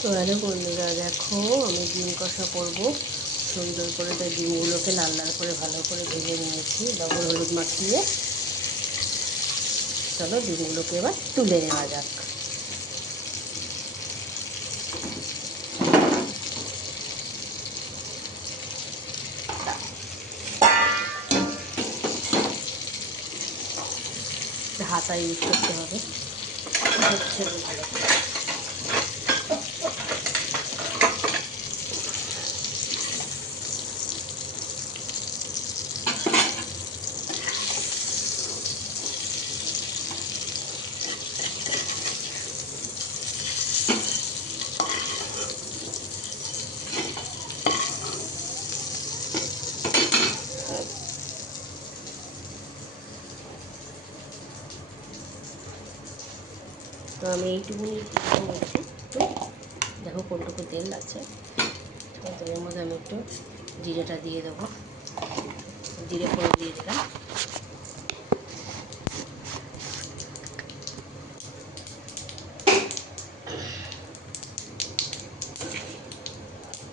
তো হ্যালো বন্ধুরা, দেখো আমি ডিম কষা করব। সুন্দর করে তাই ডিমগুলোকে লাল লাল করে ভালো করে ভেজে নিয়েছি লবণ হলুদ মাখিয়ে। চলো ডিমগুলোকে এবার তুলে নেওয়া যাক। হাতা ইউজ করতে হবে, হচ্ছে ভালো করে। তো আমি এইটুকুনি করছি, একটু দেখো কোনটুকু তেল আছে। তেলের মধ্যে আমি একটু জিরেটা দিয়ে দেবো, জিরে ফোড়ন দিয়ে দিলাম।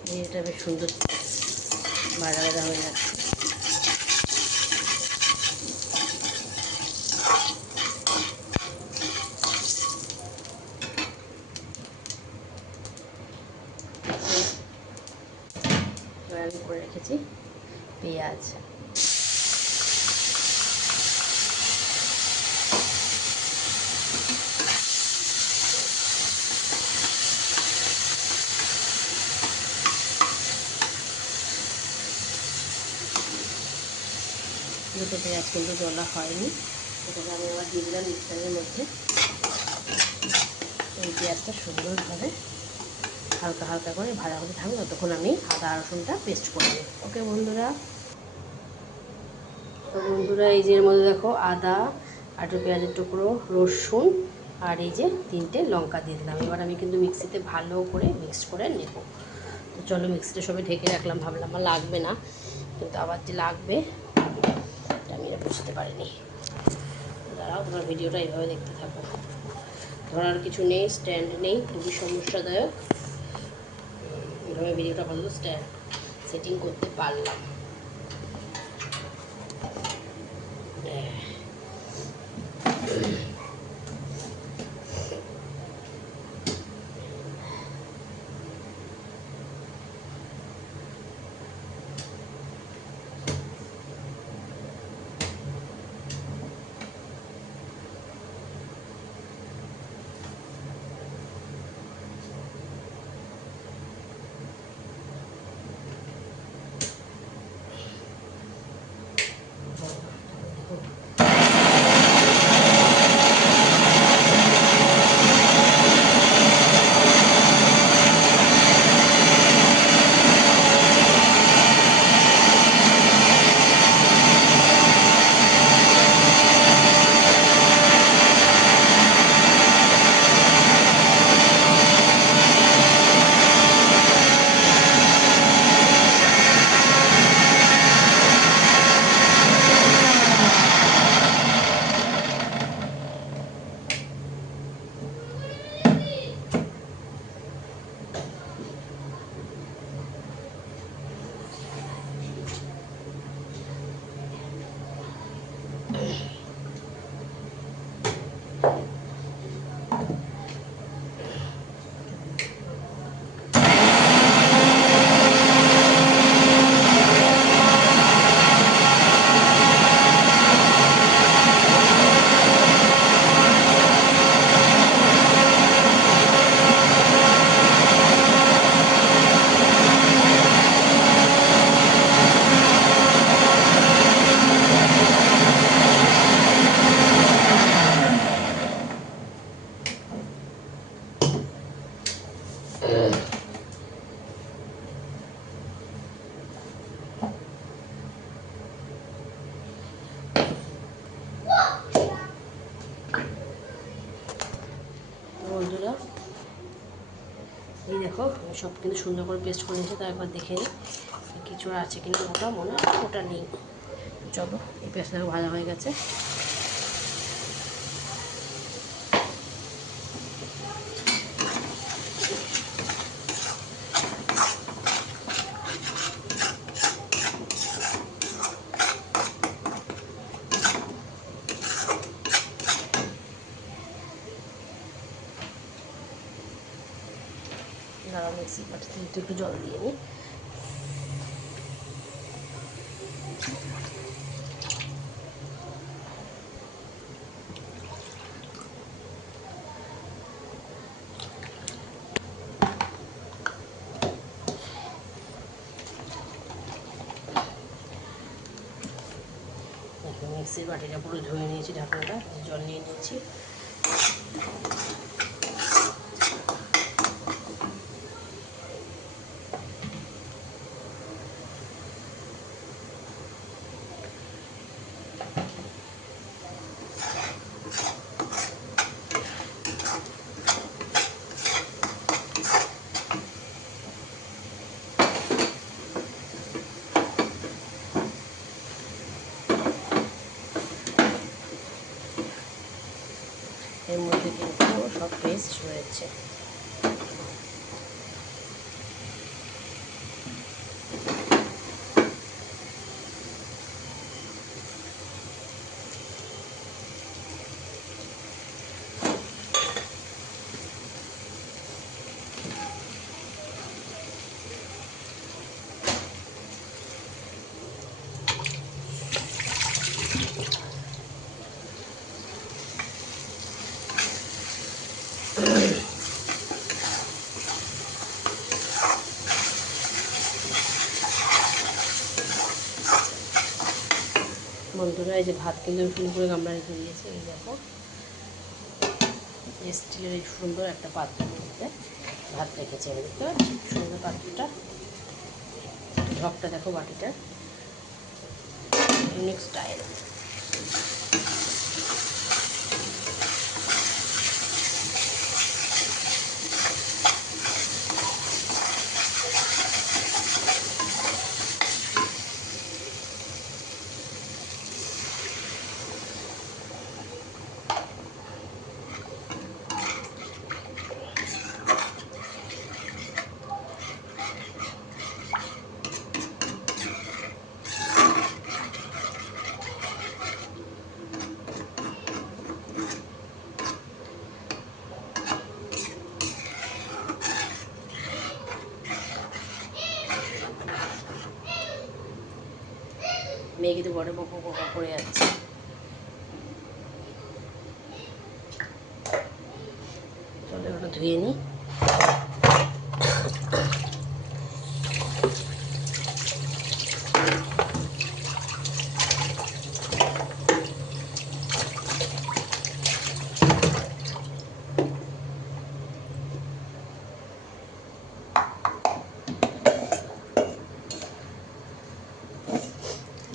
জিরেটা বেশ সুন্দর ভাজা ভাজা হয়ে যাচ্ছে। আমি করে রেখেছি পেঁয়াজ। দুটো পেঁয়াজ কিন্তু জ্বলা হয়নি, এটাকে আমি আবার দিয়ে দিলাম মিক্সারের মধ্যে। এই পেঁয়াজটা সুন্দরভাবে হালকা হালকা করে ভাজা হতে থাকবে, ততক্ষণ আমি আদা রসুনটা পেস্ট করে নেব। ওকে বন্ধুরা, তো বন্ধুরা এই যে এর মধ্যে দেখো আদা আর একটু পেঁয়াজের টুকরো, রসুন আর এই যে 3টে লঙ্কা দিয়ে দিলাম। এবার আমি কিন্তু মিক্সিতে ভালো করে মিক্সড করে নেব। তো চলো মিক্সিটা সবাই ঢেকে রাখলাম, ভাবলাম আমার লাগবে না, কিন্তু আবার যে লাগবে আমি এটা বুঝতে পারিনি। দাঁড়াও, তোমার ভিডিওটা এইভাবে দেখতে থাকো। ধরার কিছু নেই, স্ট্যান্ড নেই, খুবই সমস্যাদায়ক। এইভাবে ভিডিওটা ভালো স্ট্যান্ড সেটিং করতে পারলাম। বন্ধুরা এই দেখো আমি সব কিন্তু সুন্দর করে পেস্ট করে নিয়েছি। তো একবার দেখে নিই কিছু আছে কিনা, ওটা মনে হয় ওটা নেই। চলো এই পেস্টটা ভাজা হয়ে গেছে। দাঁড়াও মিক্সির বাটিতে একটু জল দিয়ে নিই। মিক্সির বাটিটা পুরো ধুয়ে নিয়েছি, ঢাকনাটা জল নিয়ে নিয়েছি। এর মধ্যে কিন্তু সব পেস্ট রয়েছে। বন্ধুরা, এই যে ভাত কিন্তু শুরু করে গামলা রেখে দিয়েছি। এই দেখো স্টিলের এই সুন্দর একটা পাত্রের মধ্যে ভাত রেখেছি আমি, দেখতে পাচ্ছি সুন্দর পাত্রটা। ঢকটা দেখো বাটিটা, ইউনিক স্টাইল। মেয়ে কিন্তু বড় বকো বকো করে যাচ্ছে। চলো ওটা ধুয়ে নিই।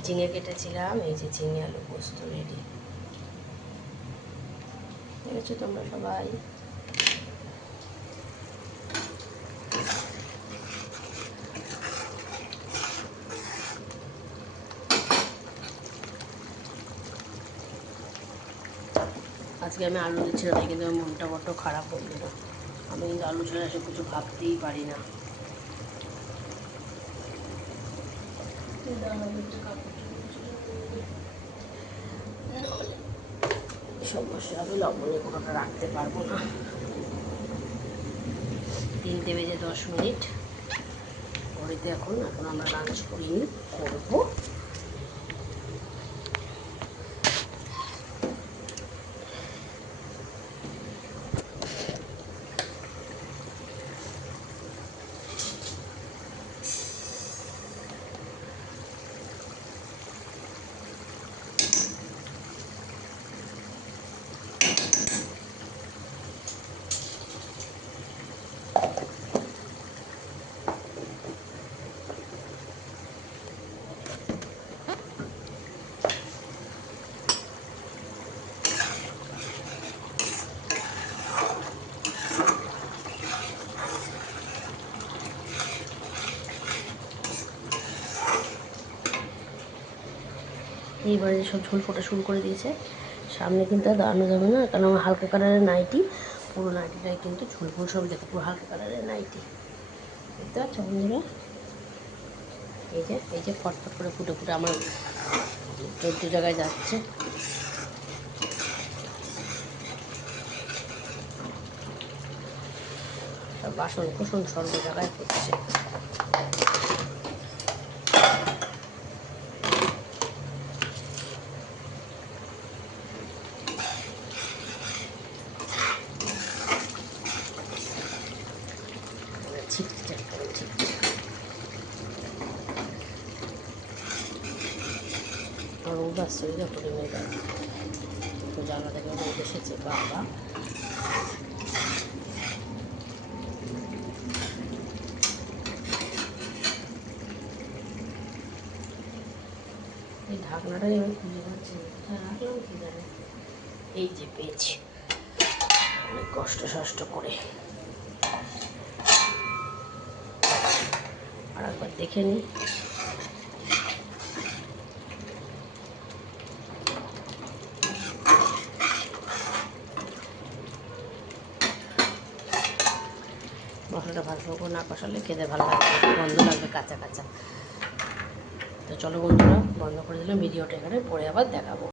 ঝিঙে কেটেছিলাম, এই যে ঝিঙে আলু পোস্ত রেডি। দেখেছো তোমরা সবাই। আজকে আমি আলু দিচ্ছি না, তাই কিন্তু আমার মনটা বড্ড খারাপ হয়ে গেল। আমি কিন্তু আলু ছাড়া এসব কিছু ভাবতেই পারি না। সমস্যা, আমি লবণে কোনোটা রাখতে পারবো না। 3:10 ঘড়িতে এখন আমরা লাঞ্চ করিনি, করবো। এইবারে সব ঝোল ফোটা শুরু করে দিয়েছে। সামনে কিন্তু আর দাঁড়ানো যাবে না, কারণ আমার হালকা কালারের নাইটি, পুরো নাইটিটাই কিন্তু ঝোল ফুল সব দেখো, পুরো হালকা কালারের নাইটি। দেখতে পাচ্ছ বন্ধুরা, এই যে ফটফট করে ফুটে ফুটে আমার 14 জায়গায় যাচ্ছে। বাসন কুসন সর্ব জায়গায় করছে। রোদ আসছে যখন মেয়েটা জানলা থেকে রোদ এসেছে বাবা। এই ঢাকনাটাই আমি খুঁজে পাচ্ছি না, কোথায় রাখলাম কি জানি। এই যে পেয়েছি, অনেক কষ্ট করে। আর একবার দেখে নিই। মশলাটা ভালো করে না কষালে খেতে ভালো লাগবে, গন্ধ লাগবে কাঁচা কাঁচা। তো চলো বন্ধুরা, বন্ধ করে দিলাম ভিডিওটা, এখানে পরে আবার দেখাবো।